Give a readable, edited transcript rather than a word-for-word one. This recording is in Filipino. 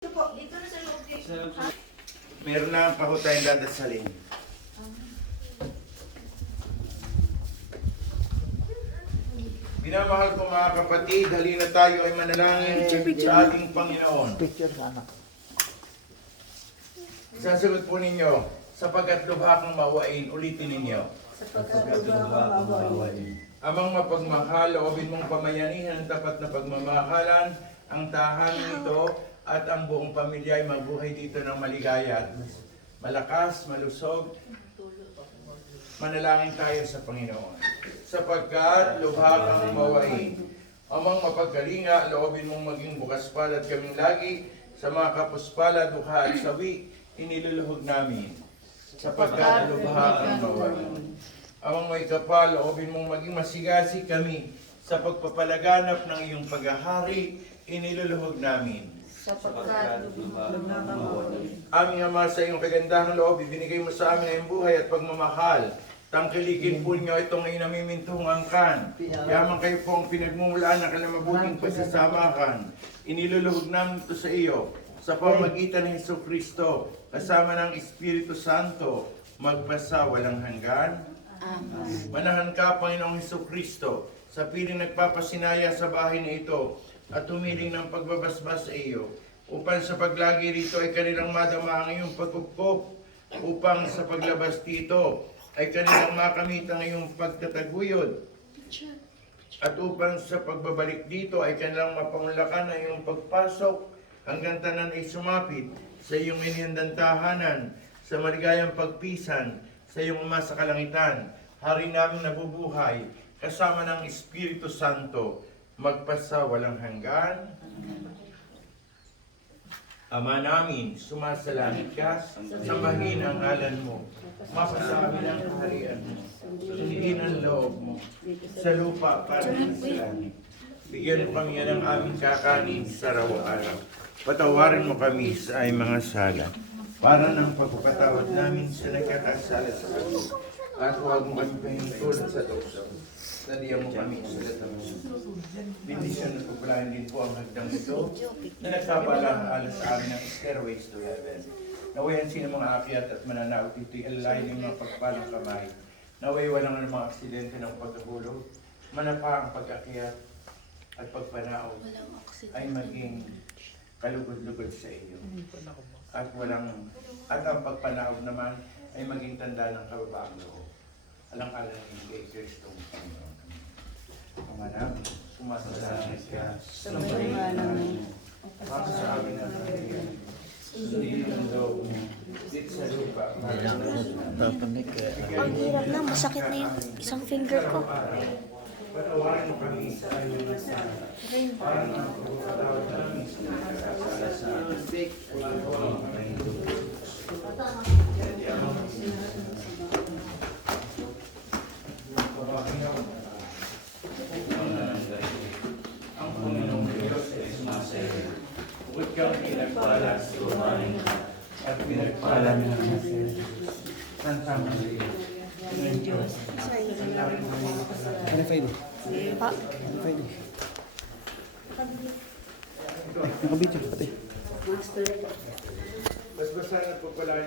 Ito po, dito na sa loob kayo. Meron na pa ho tayong dadasalin. Minamahal ko mga kapatid, halina tayo ay manalangin sa ating Panginoon. Picture sana. Sasagot po ninyo, sapagkat lubha kang mawain, ulitin ninyo. Sapagkat lubha kang mawain. Amang mapagmahal, loobin mong pamayanihan ang tapat na pagmamahalan, ang tahanan nito at ang buong pamilya ay mabuhay dito ng maligaya at malakas, malusog. Manalangin tayo sa Panginoon. Sapagkat lubha kang mawain. Amang mapagkalinga, loobin mong maging bukas palad kaming lagi sa mga kapuspalad, dukha at sawi, iniluluhog namin. Sapagkat lubha kang mawain. Amang may kapal, loobin mong maging masigasi kami sa pagpapalaganap ng iyong paghahari, iniluluhog namin. Sapagkat lubha kang mawain. Aming Ama, sa iyong kagandahang loob, ibinigay mo sa amin ang buhay at pagmamahal. Tangkilikin po niyo itong inamimintuhong angkan. Yaman kayo po ang pinagmumulaan ng kalamabuting pagsasamahan. Iniluluhog namin ito sa iyo sa pamagitan ng Jesucristo kasama ng Espiritu Santo magpasa walang hanggan. Amen. Manahan ka, Panginoong Jesucristo, sa piling nagpapasinaya sa bahay na ito at tumiling ng pagbabasbas sa iyo, upang sa paglagi rito ay kanilang madama ang iyong pagkupkop, upang sa paglabas dito ay kanilang makamit ang iyong pagtataguyod, at upang sa pagbabalik dito ay kanilang mapaunlakan ang iyong pagpasok hanggang tanan ay sumapit sa iyong inihandang tahanan, sa maligayang pagpisan sa iyong Ama sa kalangitan, hari namin nabubuhay, kasama ng Espiritu Santo, magpasa walang hanggan. Ama namin, sumasalangit ka, sambahin ang ngalan mo, mapasa amin ang kaharian mo, sundin ang loob mo, sa lupa para sa langit. Bigyan mo kami ng aming kakanin sa araw-araw. Patawarin mo kami sa aming mga sala, para ng pagpapatawad namin sa nagkakasala sa amin. At huwag mo kami pahintulad sa tukso. Nadiyan mo kami sa latang mo. Bendisyon at pagpalain din po ang hagdang ito na nagkapalaala sa amin ng stairways to heaven. Naway ang sino mga akyat at mananaot ito'y alalayan ng mga pagpalang kamay. Naway walang mga aksidente ng pagkahulog. Manapa ang pag-akyat at pagpanaot ay maging kalugod-lugod sa iyo. At ang pagpanaog naman ay maging tanda ng kababaang loob. Alang-alang kay Kristong Panginoon. Ama namin, sumasalangit ka, sambahin namin, mapasa sa amin ang kaharian, sundin ang loob mo, dito sa lupa, para sa Papanik. Ang hirap na, masakit na yung isang finger ko. patawarin mo kami sa aming masama, para ng pagpapatawad namin sa nagkakasala sa amin. Walang po ang panginoon. Ang Panginoong Diyos ay sumasayo. Bukod kang pinagpala sa lumain at pinagpala ng Santa Maria. Ng Diyos. Ano pwede? Pa, Ano pwede? Nakabidyo. Ate. Basbasan at pagpalain